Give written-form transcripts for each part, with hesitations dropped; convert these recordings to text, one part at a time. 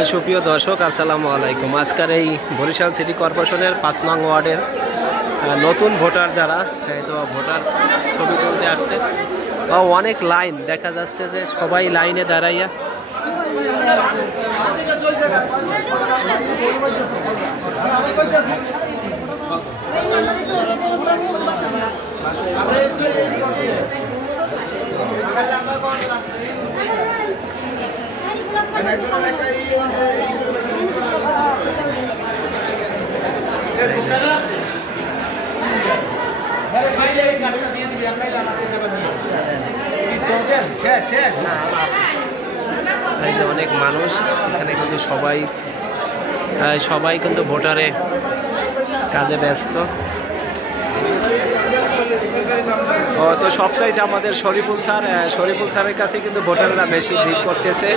সুপ্রিয় দর্শক, আসসালামু আলাইকুম। আজকের এই বরিশাল সিটি কর্পোরেশনের 5 নং ওয়ার্ডের নতুন ভোটার যারা তো ভোটার ছবি তুলতে আসছে, অনেক লাইন দেখা যাচ্ছে যে সবাই লাইনে দাঁড়াইয়া অনেক মানুষ এখানে কিন্তু সবাই কিন্তু ভোটারে কাজে ব্যস্ত। তো সবসাইড আমাদের শরীফুল স্যারের কাছে কিন্তু ভোটাররা বেশি ভিড় করতেছে।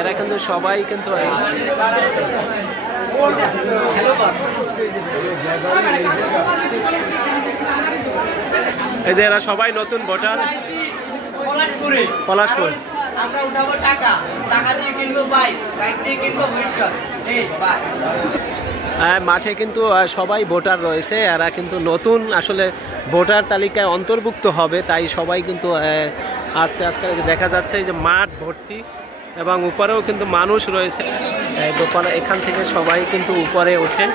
এরা কিন্তু সবাই কিন্তু এই যে এরা সবাই নতুন ভোটার। পলাশপুর আমরা উঠাবো টাকা দিয়ে কিনবো বাইক দিয়ে কিনবো ভবিষ্যৎ। মাঠে কিন্তু সবাই ভোটার রয়েছে, এরা কিন্তু নতুন আসলে ভোটার তালিকায় অন্তর্ভুক্ত হবে, তাই সবাই কিন্তু আসছে। আজকে দেখা যাচ্ছে যে মাঠ ভর্তি এবং উপরেও কিন্তু মানুষ রয়েছে। দোকানে এখান থেকে সবাই কিন্তু উপরে ওঠে,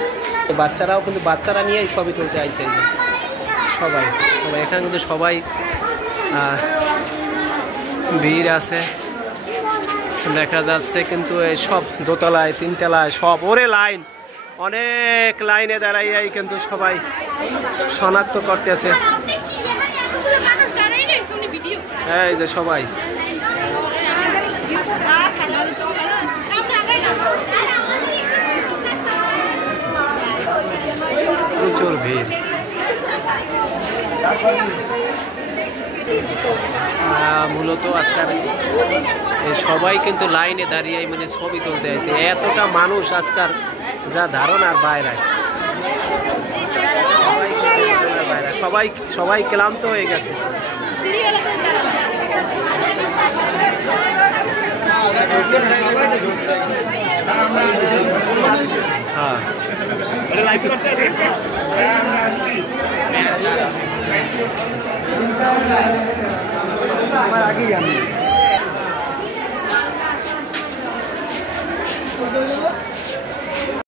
বাচ্চারা নিয়ে এই ছবি তুলতে আইছে। সবাই এখানে কিন্তু সবাই ভিড় আছে দেখা যাচ্ছে। কিন্তু এই সব দোতলায় তিনতলায় সব লাইন, অনেক লাইনে দাঁড়াইয়াই কিন্তু সবাই শনাক্ত করতেছে। এই যে সবাই প্রচুর ভিড়। মূলত আজকাল সবাই কিন্তু লাইনে দাঁড়িয়ে মানে ছবি তুলতে আছে। এতটা মানুষ আজকাল যা ধারণার বাইরে, সবাই ক্লান্ত হয়ে গেছে। হ্যাঁ আমার আগেই জানি।